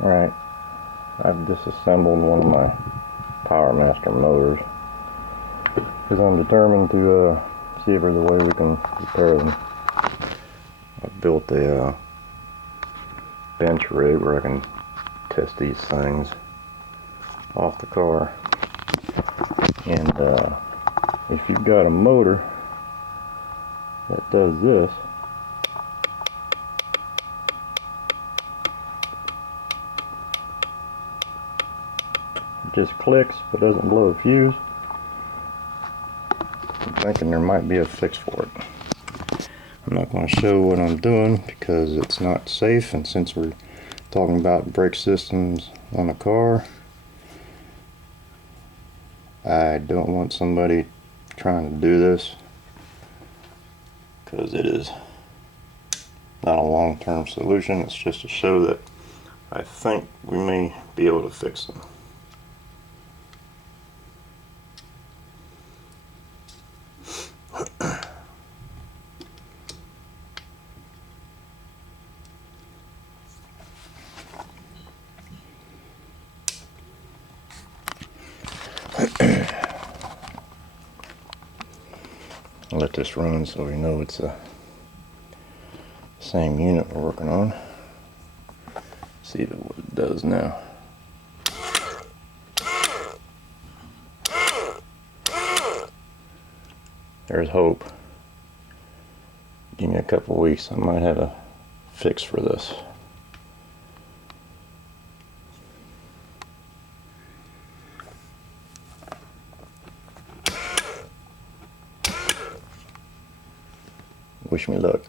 Alright, I've disassembled one of my Powermaster motors because I'm determined to see if there's a way we can repair them. I've built a bench rig where I can test these things off the car. And if you've got a motor that does this, it just clicks but doesn't blow a fuse, I'm thinking there might be a fix for it. I'm not going to show what I'm doing because it's not safe, and since we're talking about brake systems on a car, I don't want somebody trying to do this because it is not a long-term solution. It's just to show that I think we may be able to fix them. I'll let this run so we know it's the same unit we're working on. See what it does now. There's hope. Give me a couple weeks, I might have a fix for this. Wish me luck.